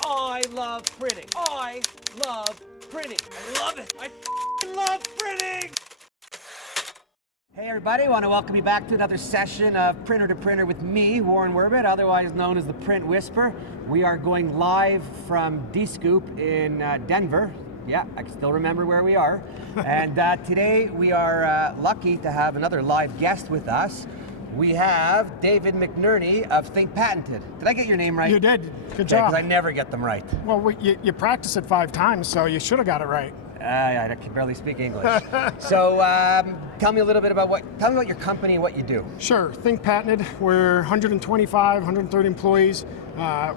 I love printing. I love printing. I love it. I love printing. Hey everybody, I want to welcome you back to another session of Printer to Printer with me, Warren Werbitt, otherwise known as the Print Whisper. We are going live from Dscoop in Denver. Yeah, I can still remember where we are. And today we are lucky to have another live guest with us. We have David McNerney of Think Patented. Did I get your name right? You did. Good job. Because I never get them right. Well, you practiced it 5 times, so you should have got it right. I can barely speak English. So tell me a little bit about your company and what you do. Sure. Think Patented. We're 125, 130 employees.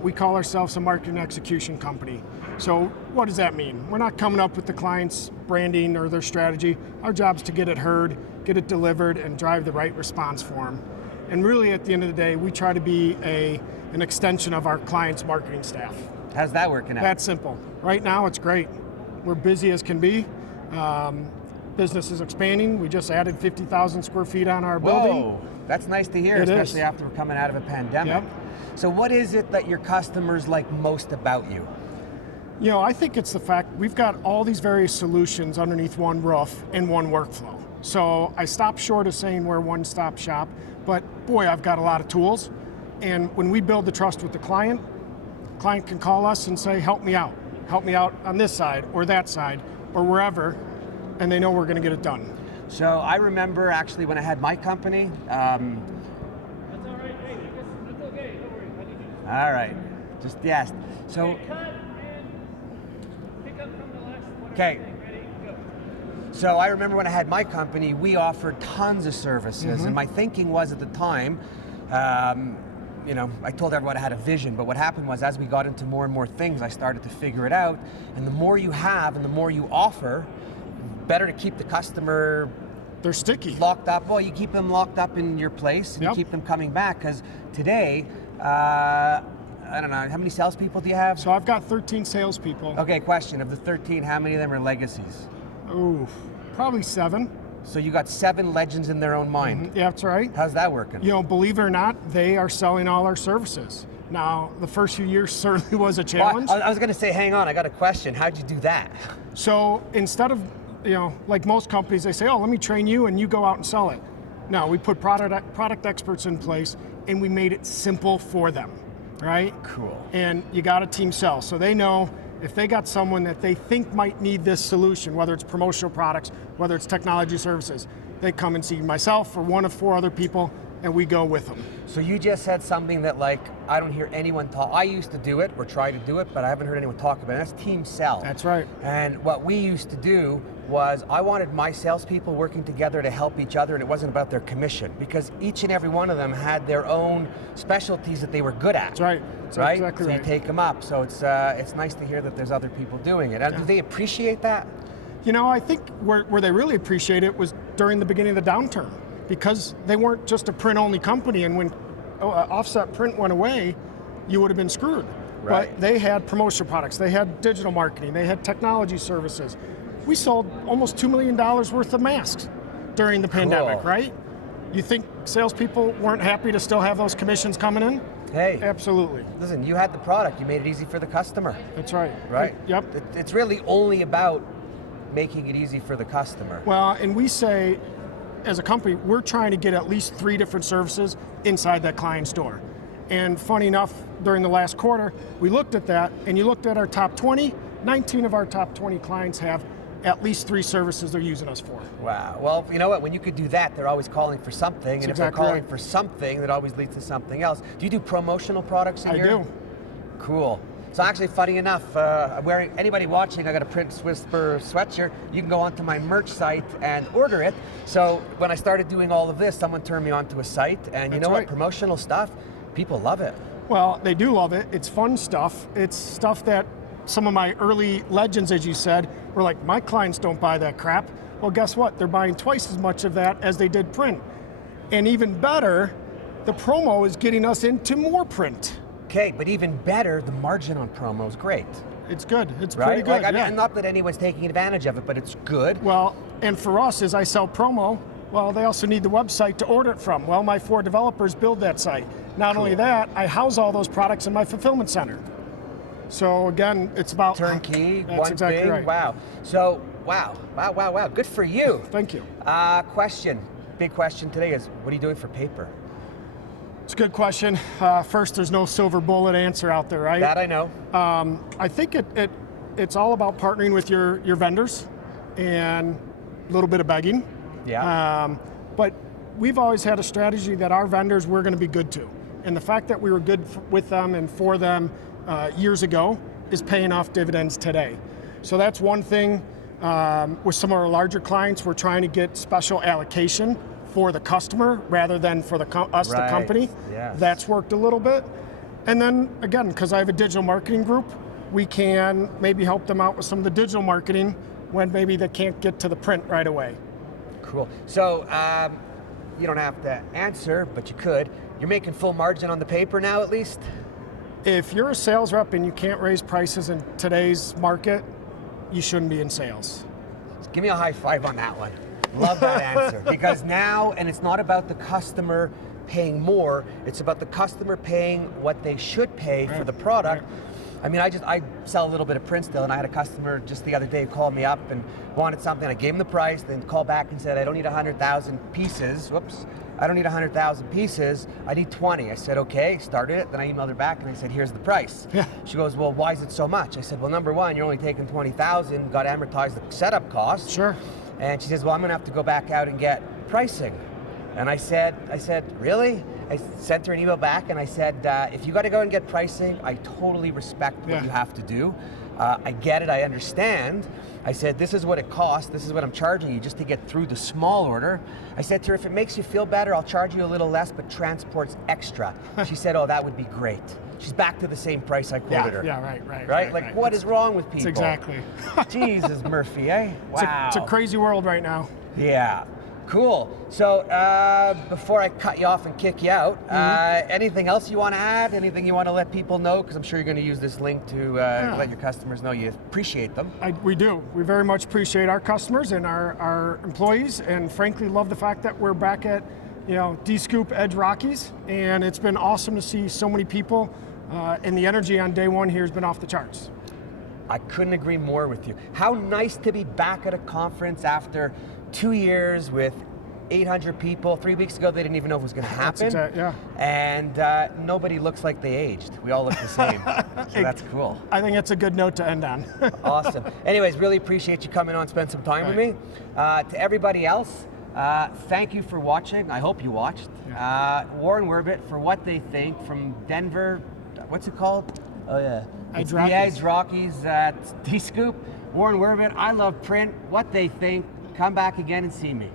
We call ourselves a marketing execution company. So what does that mean? We're not coming up with the client's branding or their strategy. Our job is to get it heard, get it delivered, and drive the right response for them. And really, at the end of the day, we try to be an extension of our client's marketing staff. How's that working out? That's simple. Right now, it's great. We're busy as can be. Business is expanding. We just added 50,000 square feet on our building. Whoa, that's nice to hear, especially after we're coming out of a pandemic. Yep. So what is it that your customers like most about you? You know, I think it's the fact we've got all these various solutions underneath one roof and one workflow. So I stop short of saying we're one-stop shop, but boy, I've got a lot of tools. And when we build the trust with the client can call us and say, help me out on this side or that side or wherever, and they know we're going to get it done. So I remember actually when I had my company. That's all right. Hey, that's okay. Don't worry. All right. Just yes. So. Okay, cut and pick up from the last one. Okay. Ready? Go. So I remember when I had my company, we offered tons of services, and my thinking was at the time, you know, I told everyone I had a vision, but what happened was as we got into more and more things, I started to figure it out, and the more you have and the more you offer, better to keep the customer. They're sticky. Locked up. Well, you keep them locked up in your place, and you keep them coming back, because today, I don't know, how many salespeople do you have? So I've got 13 salespeople. Okay, question, of the 13, how many of them are legacies? Ooh, probably 7. So you got 7 legends in their own mind. Yeah, that's right. How's that working? You know, believe it or not, they are selling all our services. Now, the first few years certainly was a challenge. Well, I was going to say, hang on, I got a question. How'd you do that? So instead of, you know, like most companies, they say, oh, let me train you and you go out and sell it. No, we put product experts in place and we made it simple for them, right? Cool. And you got a team sell. So they know if they got someone that they think might need this solution, whether it's promotional products, whether it's technology services, they come and see myself or one of 4 other people, and we go with them. So you just said something that, like, I don't hear anyone talk. I used to do it or try to do it, but I haven't heard anyone talk about it. That's team sell. That's right. And what we used to do was I wanted my salespeople working together to help each other, and it wasn't about their commission, because each and every one of them had their own specialties that they were good at. That's right. That's exactly so right. you take them up. So it's nice to hear that there's other people doing it. And do they appreciate that? You know, I think where they really appreciate it was during the beginning of the downturn, because they weren't just a print-only company, and when offset print went away, you would have been screwed. Right. But they had promotional products, they had digital marketing, they had technology services. We sold almost $2 million worth of masks during the pandemic, right? You think salespeople weren't happy to still have those commissions coming in? Hey. Absolutely. Listen, you had the product, you made it easy for the customer. That's right. Right? Yep. It's really only about making it easy for the customer. Well, and we say, as a company, we're trying to get at least 3 different services inside that client's door. And funny enough, during the last quarter, we looked at that, and you looked at our top 20, 19 of our top 20 clients have at least 3 services they're using us for. Wow. Well, you know what? When you could do that, they're always calling for something, and if they're calling right. for something, that always leads to something else. Do you do promotional products in I do. Cool. So actually, funny enough, I'm wearing, anybody watching, I got a Print Whisper sweatshirt. You can go onto my merch site and order it. So when I started doing all of this, someone turned me onto a site, and you know what? Promotional stuff, people love it. Well, they do love it. It's fun stuff. It's stuff that some of my early legends, as you said, were like, my clients don't buy that crap. Well, guess what? They're buying twice as much of that as they did print. And even better, the promo is getting us into more print. Okay, but even better, the margin on promo is great. It's good. It's right? pretty good. Like, I mean, not that anyone's taking advantage of it, but it's good. Well, and for us, as I sell promo, well, they also need the website to order it from. Well, my 4 developers build that site. Not only that, I house all those products in my fulfillment center. So again, it's about turnkey, That's one exactly thing. right. Wow. So, wow. Good for you. Thank you. Question. Big question today is, what are you doing for paper? It's a good question. First, there's no silver bullet answer out there, right? That I know. I think it's all about partnering with your vendors and a little bit of begging. Yeah. But we've always had a strategy that our vendors we're going to be good to. And the fact that we were good with them and for them years ago is paying off dividends today. So that's one thing. With some of our larger clients, we're trying to get special allocation for the customer rather than for the the company. Yes. That's worked a little bit. And then again, because I have a digital marketing group, we can maybe help them out with some of the digital marketing when maybe they can't get to the print right away. Cool. So you don't have to answer, but you could. You're making full margin on the paper now, at least? If you're a sales rep and you can't raise prices in today's market, you shouldn't be in sales. Give me a high five on that one. Love that answer. Because now, and it's not about the customer paying more, it's about the customer paying what they should pay for the product. I mean, I sell a little bit of print still, and I had a customer just the other day call me up and wanted something. I gave him the price, then called back and said, I don't need 100,000 pieces. Whoops. I don't need 100,000 pieces. I need 20. I said, okay, started it. Then I emailed her back and I said, here's the price. Yeah. She goes, well, why is it so much? I said, well, number one, you're only taking 20,000, got to amortize the setup cost. Sure. And she says, well, I'm going to have to go back out and get pricing. And I said, really? I sent her an email back and I said, if you got to go and get pricing, I totally respect what you have to do. I get it, I understand. I said, this is what it costs, this is what I'm charging you just to get through the small order. I said to her, if it makes you feel better, I'll charge you a little less, but transport's extra. She said, oh, that would be great. She's back to the same price I quoted her. Yeah, right. Right? Like, what is wrong with people? That's exactly. Jesus, Murphy, eh? Wow. It's a crazy world right now. Yeah. Cool. So before I cut you off and kick you out, anything else you want to add? Anything you want to let people know? Because I'm sure you're going to use this link to let your customers know you appreciate them. We do. We very much appreciate our customers and our employees, and frankly love the fact that we're back at Dscoop Edge Rockies, and it's been awesome to see so many people, and the energy on day one here has been off the charts. I couldn't agree more with you. How nice to be back at a conference after 2 years with 800 people. 3 weeks ago, they didn't even know if it was going to happen. And nobody looks like they aged. We all look the same. So that's cool. I think it's a good note to end on. Awesome. Anyways, really appreciate you coming on, spend some time with me. To everybody else, thank you for watching. I hope you watched. Warren Werbitt for what they think from Denver. What's it called? Oh yeah. It's the Edge Rockies at Dscoop. Warren Werbitt, I love print. What they think. Come back again and see me.